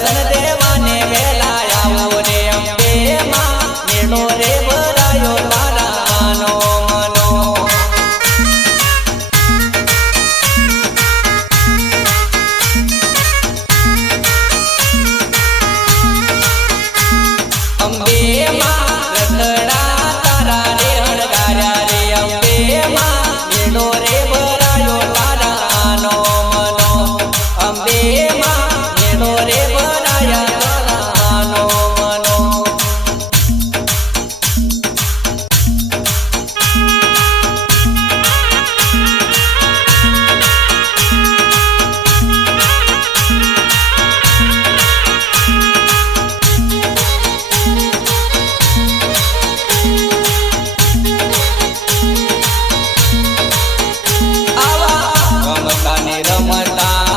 દર્શન દેવાને વેલા આવો રે અંબે માં મેળો રે ભરાયો તારાનો મનો અંબે માં રતડા તારા રે હણગાર્યા રે અંબે માં મેળો રે ભરાયો તારાનો મનો અંબે માં મેળો રે ભરાયા તારાનો મનો રમતા